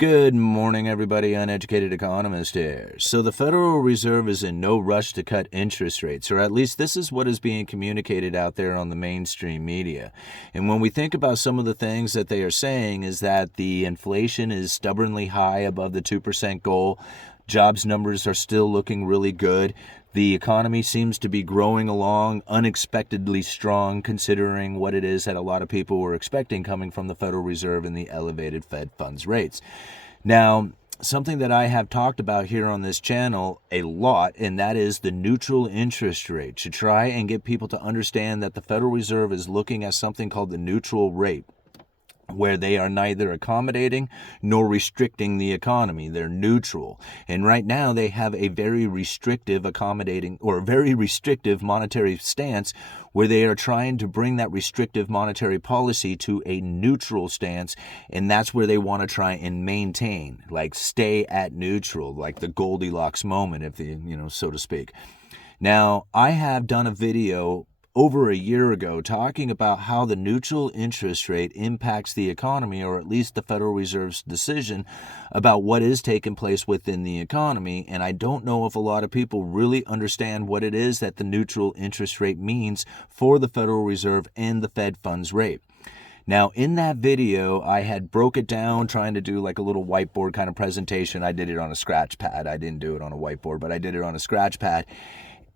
Good morning, everybody. Uneducated Economist here. So the Federal Reserve is in no rush to cut interest rates, or at least this is what is being communicated out there on the mainstream media. And when we think about some of the things that they are saying is that the inflation is stubbornly high above the 2% goal. Jobs numbers are still looking really good. The economy seems to be growing along unexpectedly strong, considering what it is that a lot of people were expecting coming from the Federal Reserve and the elevated Fed funds rates. Now, something that I have talked about here on this channel a lot, and that is the neutral interest rate, to try and get people to understand that the Federal Reserve is looking at something called the neutral rate, where they are neither accommodating nor restricting the economy. They're neutral. And right now they have a very restrictive monetary stance where they are trying to bring that restrictive monetary policy to a neutral stance. And that's where they want to try and maintain, like stay at neutral, like the Goldilocks moment, so to speak. Now, I have done a video over a year ago talking about how the neutral interest rate impacts the economy, or at least the Federal Reserve's decision about what is taking place within the economy. And I don't know if a lot of people really understand what it is that the neutral interest rate means for the Federal Reserve and the Fed funds rate. Now, in that video, I had broke it down, trying to do like a little whiteboard kind of presentation. I did it on a scratch pad. I didn't do it on a whiteboard, but I did it on a scratch pad.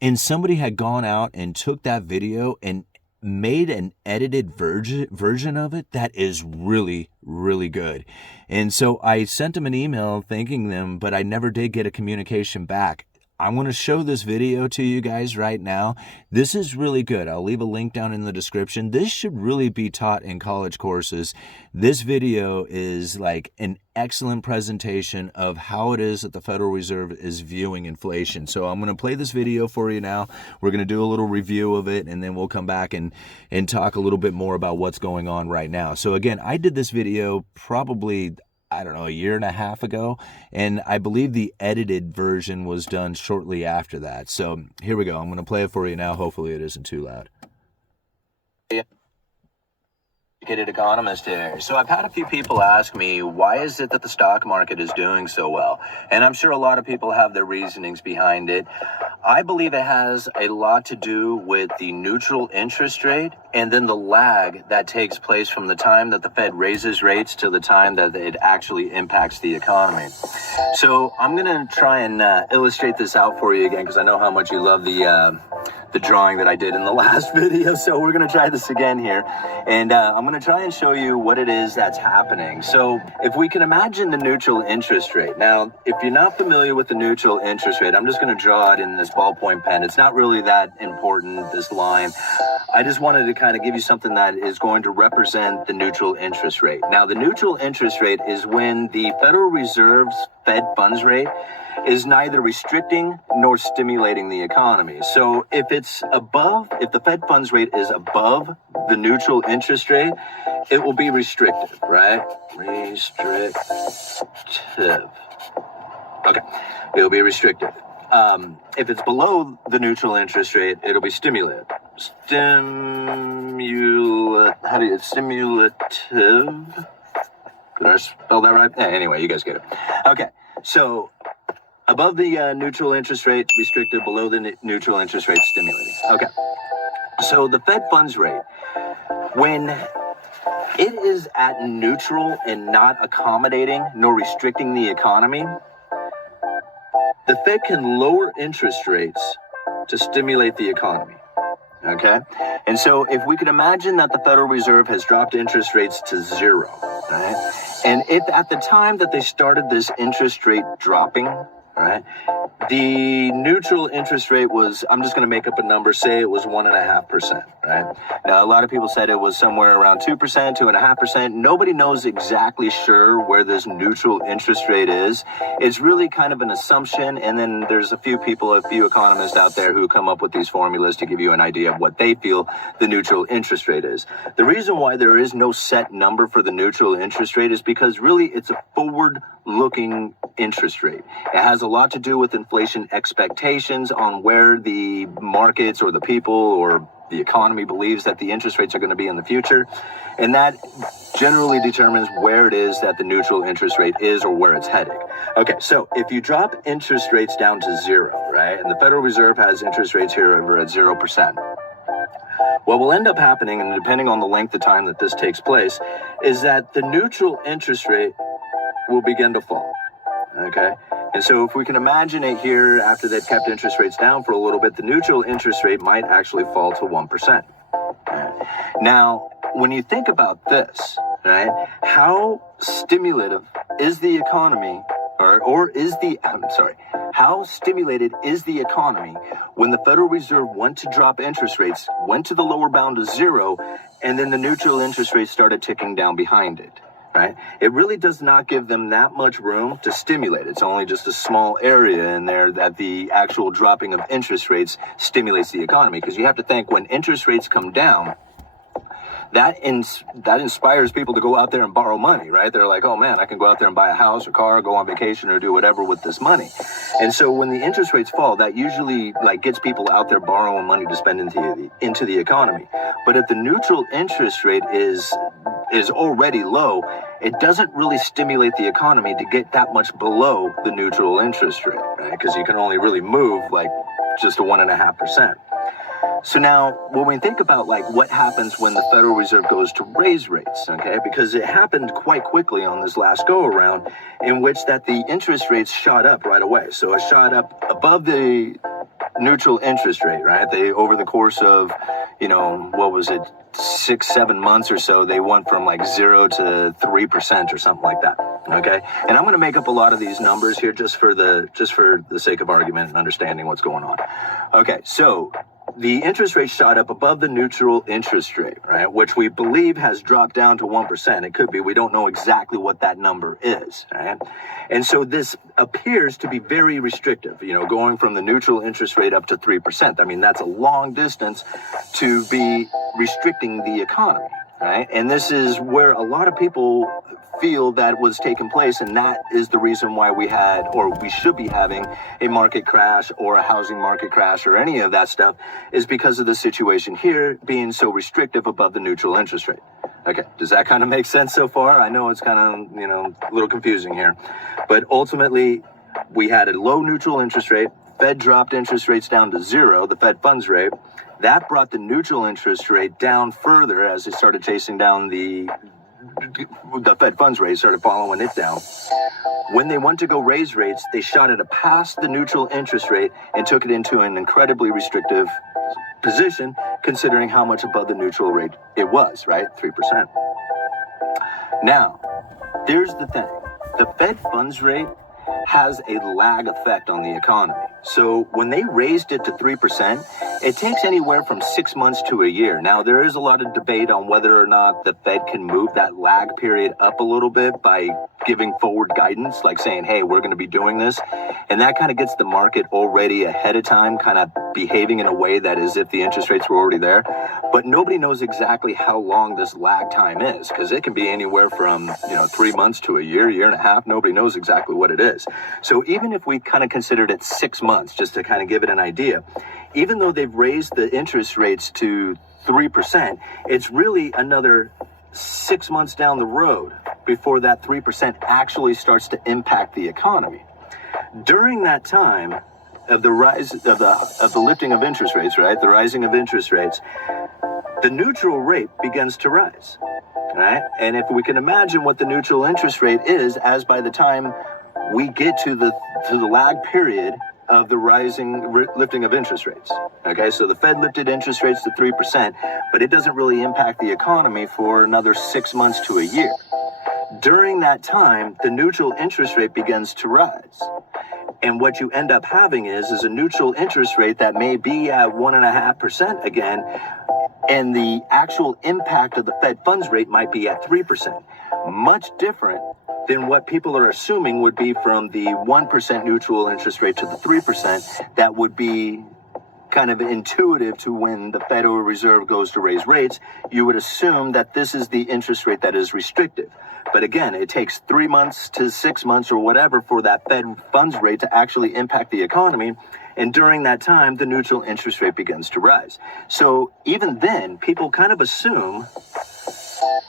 And somebody had gone out and took that video and made an edited version of it that is really, really good. And so I sent them an email thanking them, but I never did get a communication back. I'm going to show this video to you guys right now. This is really good. I'll leave a link down in the description. This should really be taught in college courses. This video is like an excellent presentation of how it is that the Federal Reserve is viewing inflation. So I'm going to play this video for you now. We're going to do a little review of it, and then we'll come back and talk a little bit more about what's going on right now. So again, I did this video probably, a year and a half ago, and I believe the edited version was done shortly after that. So here we go. I'm going to play it for you now. Hopefully it isn't too loud. Uneducated Economist here. So I've had a few people ask me, why is it that the stock market is doing so well? And I'm sure a lot of people have their reasonings behind it. I believe it has a lot to do with the neutral interest rate and then the lag that takes place from the time that the Fed raises rates to the time that it actually impacts the economy. So I'm going to try and illustrate this out for you again, because I know how much you love the drawing that I did in the last video. So we're going to try this again here. And I'm going to try and show you what it is that's happening. So if we can imagine the neutral interest rate. Now, if you're not familiar with the neutral interest rate, I'm just going to draw it in this ballpoint pen. It's not really that important, this line. I just wanted to kind of give you something that is going to represent the neutral interest rate. Now, the neutral interest rate is when the Federal Reserve's Fed funds rate is neither restricting nor stimulating the economy. So if the Fed funds rate is above the neutral interest rate, it will be restrictive, right? Restrictive. Okay, it'll be restrictive. If it's below the neutral interest rate, it'll be stimulative. Stimulative? Did I spell that right? Anyway, you guys get it. Okay, so above the neutral interest rate, restrictive. Below the neutral interest rate, stimulating. Okay, so the Fed funds rate, when it is at neutral and not accommodating nor restricting the economy, the Fed can lower interest rates to stimulate the economy. Okay, and so if we could imagine that the Federal Reserve has dropped interest rates to zero, right? And if at the time that they started this interest rate dropping, right, the neutral interest rate was, I'm just going to make up a number, say it was 1.5%, right? Now, a lot of people said it was somewhere around 2%, 2.5%. Nobody knows exactly sure where this neutral interest rate is. It's really kind of an assumption, and then there's a few economists out there who come up with these formulas to give you an idea of what they feel the neutral interest rate is. The reason why there is no set number for the neutral interest rate is because really it's a forward-looking interest rate. It has a lot to do with inflation expectations on where the markets or the people or the economy believes that the interest rates are going to be in the future, and that generally determines where it is that the neutral interest rate is or where it's heading. Okay, so if you drop interest rates down to zero, right, and the Federal Reserve has interest rates here over at 0%, what will end up happening, and depending on the length of time that this takes place, is that the neutral interest rate will begin to fall. Okay, and so if we can imagine it here, after they've kept interest rates down for a little bit, the neutral interest rate might actually fall to 1%. Now, when you think about this, right, how stimulative is the economy, how stimulated is the economy when the Federal Reserve went to drop interest rates, went to the lower bound of zero, and then the neutral interest rate started ticking down behind it? Right? It really does not give them that much room to stimulate. It's only just a small area in there that the actual dropping of interest rates stimulates the economy. Because you have to think, when interest rates come down, that inspires people to go out there and borrow money, right? They're like, oh man, I can go out there and buy a house or car, go on vacation, or do whatever with this money. And so when the interest rates fall, that usually gets people out there borrowing money to spend into the economy. But if the neutral interest rate is already low, it doesn't really stimulate the economy to get that much below the neutral interest rate, right? Because you can only really move just a 1.5%. So now, when we think about what happens when the Federal Reserve goes to raise rates, okay, because it happened quite quickly on this last go around, in which that the interest rates shot up right away. So it shot up above the neutral interest rate, right? They, over the course of, 6-7 months or so, they went from 0 to 3% or something like that. Okay, and I'm going to make up a lot of these numbers here just for the sake of argument and understanding what's going on. Okay, so the interest rate shot up above the neutral interest rate, right, which we believe has dropped down to 1%. It could be. We don't know exactly what that number is, right? And so this appears to be very restrictive, going from the neutral interest rate up to 3%. I mean, that's a long distance to be restricting the economy, right? And this is where a lot of people feel that was taking place, and that is the reason why we had, or we should be having, a market crash or a housing market crash or any of that stuff, is because of the situation here being so restrictive above the neutral interest rate. Okay, does that kind of make sense so far? I know it's kind of, a little confusing here, but ultimately we had a low neutral interest rate. Fed dropped interest rates down to zero, the Fed funds rate. That brought the neutral interest rate down further as it started chasing down the Fed funds rate, started following it down. When they went to go raise rates, they shot it past the neutral interest rate and took it into an incredibly restrictive position, considering how much above the neutral rate it was, right? 3%. Now, there's the thing. The Fed funds rate has a lag effect on the economy. So when they raised it to 3%, it takes anywhere from 6 months to a year. Now, there is a lot of debate on whether or not the Fed can move that lag period up a little bit by giving forward guidance, like saying, hey, we're going to be doing this. And that kind of gets the market already ahead of time, kind of behaving in a way that is if the interest rates were already there. But nobody knows exactly how long this lag time is, because it can be anywhere from 3 months to a year and a half. Nobody knows exactly what it is. So even if we kind of considered it 6 months, just to kind of give it an idea, even though they've raised the interest rates to 3%, it's really another 6 months down the road before that 3% actually starts to impact the economy. During that time of the rise of the lifting of interest rates, right, the rising of interest rates, the neutral rate begins to rise, right? And if we can imagine what the neutral interest rate is, as by the time we get to the lag period of the lifting of interest rates. Okay, so the Fed lifted interest rates to 3%, but it doesn't really impact the economy for another 6 months to a year. During that time, the neutral interest rate begins to rise. And what you end up having is a neutral interest rate that may be at 1.5% again, and the actual impact of the Fed funds rate might be at 3%. Much different than what people are assuming would be from the 1% neutral interest rate to the 3% that would be kind of intuitive to when the Federal Reserve goes to raise rates. You would assume that this is the interest rate that is restrictive. But again, it takes 3 months to 6 months or whatever for that Fed funds rate to actually impact the economy. And during that time, the neutral interest rate begins to rise. So even then, people kind of assume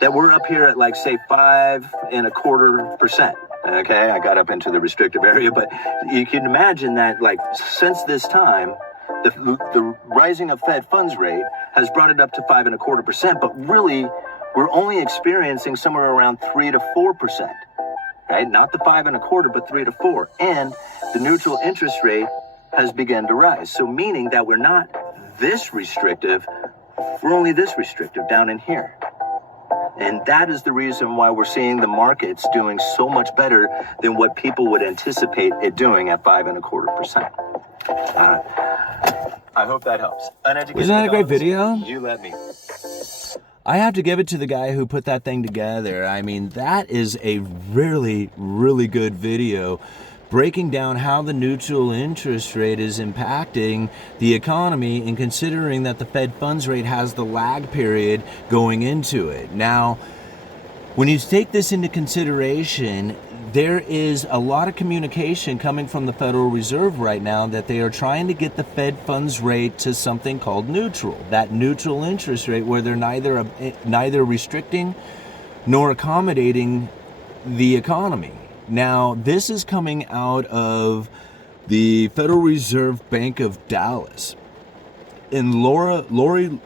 that we're up here at, like, say, 5.25%. Okay, I got up into the restrictive area, but you can imagine that, like, since this time, the rising of Fed funds rate has brought it up to 5.25%, but really, we're only experiencing somewhere around 3 to 4%, right? Not the 5.25, but 3 to 4. And the neutral interest rate has begun to rise. So meaning that we're not this restrictive, we're only this restrictive down in here. And that is the reason why we're seeing the markets doing so much better than what people would anticipate it doing at 5.25%. I hope that helps. Isn't that a great video? You let me. I have to give it to the guy who put that thing together. I mean, that is a really, really good video, breaking down how the neutral interest rate is impacting the economy and considering that the Fed funds rate has the lag period going into it. Now, when you take this into consideration, there is a lot of communication coming from the Federal Reserve right now that they are trying to get the Fed funds rate to something called neutral, that neutral interest rate where they're neither restricting nor accommodating the economy. Now, this is coming out of the Federal Reserve Bank of Dallas. And Lori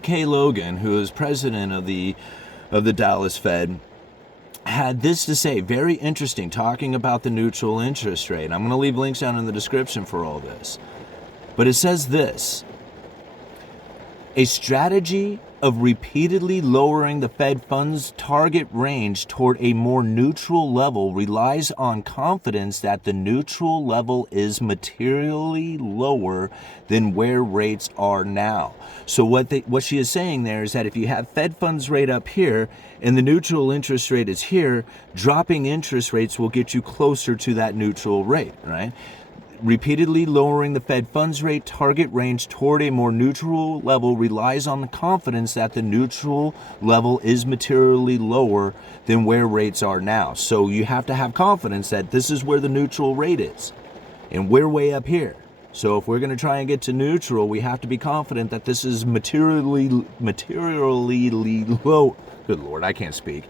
K. Logan, who is president of the Dallas Fed, had this to say, very interesting, talking about the neutral interest rate. I'm going to leave links down in the description for all this. But it says this: a strategy of repeatedly lowering the Fed funds target range toward a more neutral level relies on confidence that the neutral level is materially lower than where rates are now. So what she is saying there is that if you have Fed funds rate up here and the neutral interest rate is here, dropping interest rates will get you closer to that neutral rate, right? Repeatedly lowering the Fed funds rate target range toward a more neutral level relies on the confidence that the neutral level is materially lower than where rates are now. So you have to have confidence that this is where the neutral rate is, and we're way up here. So if we're going to try and get to neutral, we have to be confident that this is materially low. Good Lord, I can't speak.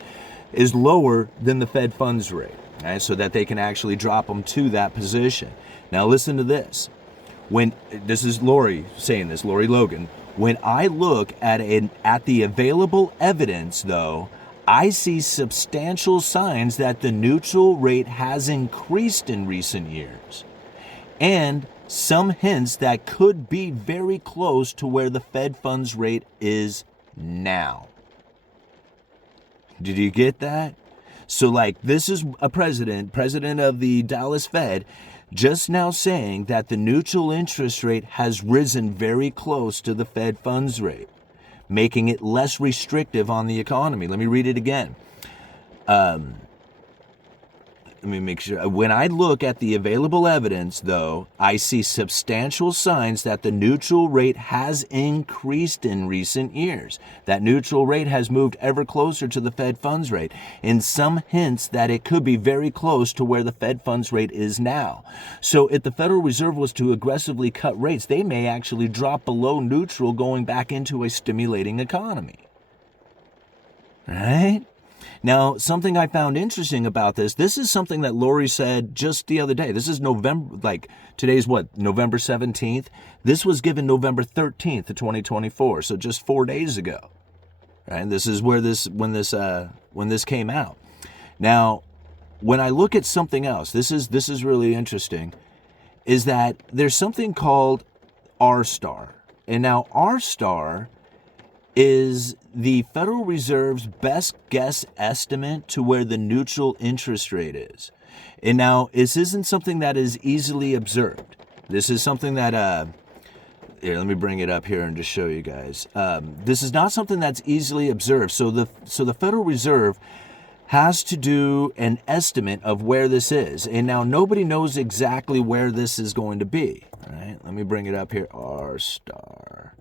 Is lower than the Fed funds rate, right? So that they can actually drop them to that position. Now listen to this. This is Lori saying this, Lori Logan. When I look at the available evidence, though, I see substantial signs that the neutral rate has increased in recent years, and some hints that could be very close to where the Fed funds rate is now. Did you get that? So, like, this is a president of the Dallas Fed, just now saying that the neutral interest rate has risen very close to the Fed funds rate, making it less restrictive on the economy. Let me read it again. Let me make sure. When I look at the available evidence, though, I see substantial signs that the neutral rate has increased in recent years. That neutral rate has moved ever closer to the Fed funds rate, and some hints that it could be very close to where the Fed funds rate is now. So if the Federal Reserve was to aggressively cut rates, they may actually drop below neutral, going back into a stimulating economy. Right? Now, something I found interesting about this is something that Lori said just the other day. This is today's November 17th? This was given November 13th of 2024, so just 4 days ago. Right? This is when this came out. Now, when I look at something else, this is really interesting, is that there's something called R-star. And now R-star is the Federal Reserve's best guess estimate to where the neutral interest rate is. And now, this isn't something that is easily observed. This is something that, here, let me bring it up here and just show you guys. This is not something that's easily observed. So the Federal Reserve has to do an estimate of where this is. And now nobody knows exactly where this is going to be. All right, let me bring it up here. R star.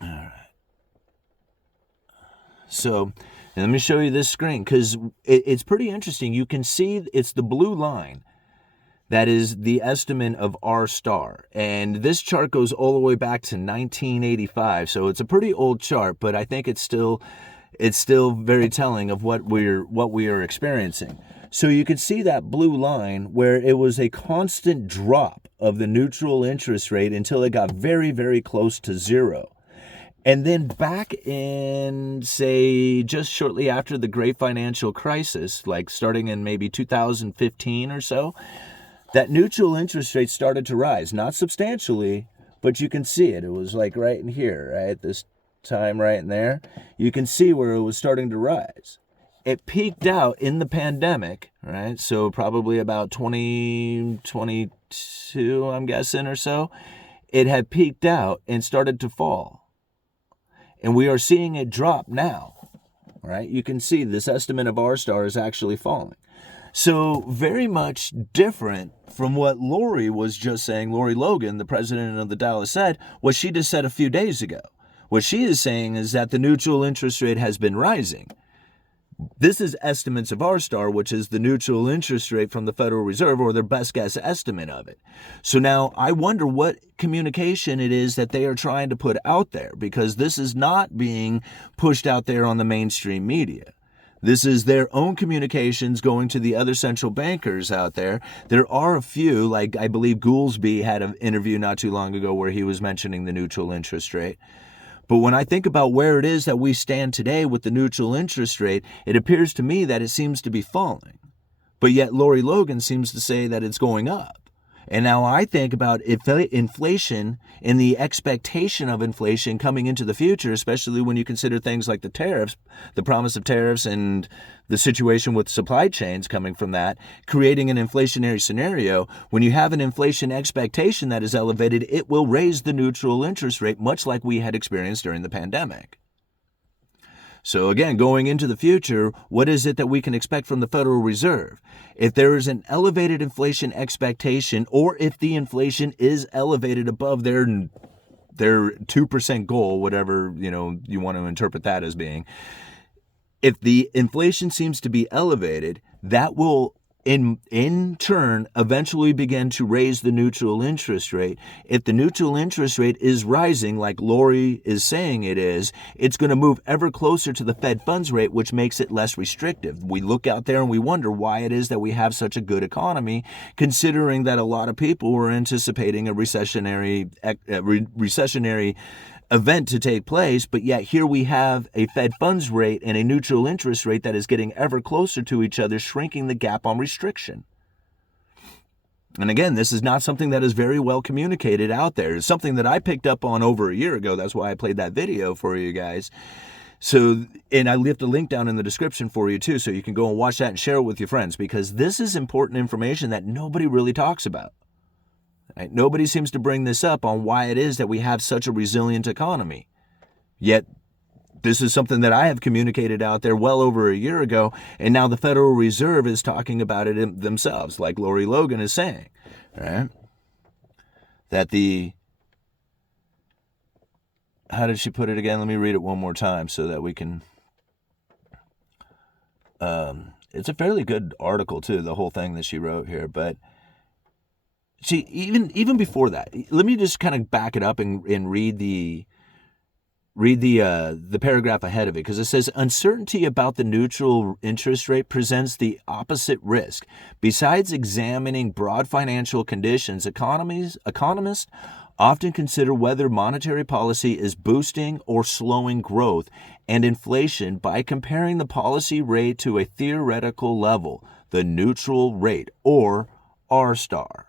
All right. So let me show you this screen because it's pretty interesting. You can see it's the blue line. That is the estimate of R star. And this chart goes all the way back to 1985. So it's a pretty old chart, but I think it's still very telling of what we are experiencing. So you can see that blue line where it was a constant drop of the neutral interest rate until it got very, very close to zero. And then back in, say, just shortly after the great financial crisis, like starting in maybe 2015 or so, that neutral interest rate started to rise, not substantially, but you can see it. It was like right in here, right? This time right in there. You can see where it was starting to rise. It peaked out in the pandemic, right? So probably about 2022, I'm guessing, or so. It had peaked out and started to fall. And we are seeing it drop now, right? You can see this estimate of R star is actually falling. So very much different from what Lori was just saying. Lori Logan, the president of the Dallas, said what she just said a few days ago. What she is saying is that the neutral interest rate has been rising. This is estimates of R star, which is the neutral interest rate from the Federal Reserve, or their best guess estimate of it. So now I wonder what communication it is that they are trying to put out there, because this is not being pushed out there on the mainstream media. This is their own communications going to the other central bankers out there. There are a few, like I believe Goolsbee had an interview not too long ago where he was mentioning the neutral interest rate. But when I think about where it is that we stand today with the neutral interest rate, it appears to me that it seems to be falling. But yet Lori Logan seems to say that it's going up. And now I think about inflation and the expectation of inflation coming into the future, especially when you consider things like the tariffs, the promise of tariffs, and the situation with supply chains coming from that, creating an inflationary scenario. When you have an inflation expectation that is elevated, it will raise the neutral interest rate, much like we had experienced during the pandemic. So again, going into the future, what is it that we can expect from the Federal Reserve? If there is an elevated inflation expectation, or if the inflation is elevated above their 2% goal, whatever you want to interpret that as being, if the inflation seems to be elevated, that will in turn eventually begin to raise the neutral interest rate. If the neutral interest rate is rising, like Lori is saying it is, it's going to move ever closer to the Fed funds rate, which makes it less restrictive. We look out there and we wonder why it is that we have such a good economy, considering that a lot of people were anticipating a recessionary event to take place, but yet here we have a Fed funds rate and a neutral interest rate that is getting ever closer to each other, shrinking the gap on restriction. And again, this is not something that is very well communicated out there. It's something that I picked up on over a year ago. That's why I played that video for you guys. So, and I left a link down in the description for you too, so you can go and watch that and share it with your friends, because this is important information that nobody really talks about. Right? Nobody seems to bring this up on why it is that we have such a resilient economy. Yet, this is something that I have communicated out there well over a year ago, and now the Federal Reserve is talking about it themselves, like Lori Logan is saying, right? That how did she put it again? Let me read it one more time so that we can... it's a fairly good article, too, the whole thing that she wrote here, but... See, even before that, let me just kind of back it up and read the paragraph ahead of it, because it says uncertainty about the neutral interest rate presents the opposite risk. Besides examining broad financial conditions, economists often consider whether monetary policy is boosting or slowing growth and inflation by comparing the policy rate to a theoretical level, the neutral rate, or R star.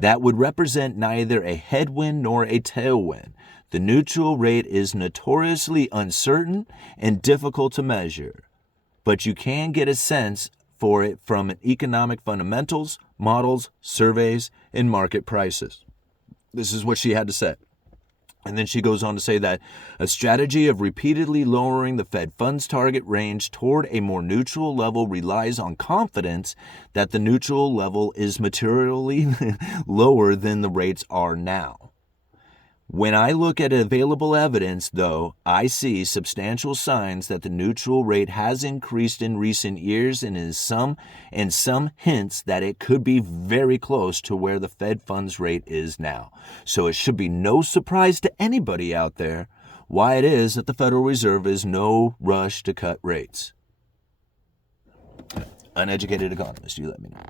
That would represent neither a headwind nor a tailwind. The neutral rate is notoriously uncertain and difficult to measure, but you can get a sense for it from economic fundamentals, models, surveys, and market prices. This is what she had to say. And then she goes on to say that a strategy of repeatedly lowering the Fed funds target range toward a more neutral level relies on confidence that the neutral level is materially lower than the rates are now. When I look at available evidence, though, I see substantial signs that the neutral rate has increased in recent years and some hints that it could be very close to where the Fed funds rate is now. So it should be no surprise to anybody out there why it is that the Federal Reserve is no rush to cut rates. Uneducated economist, you let me know.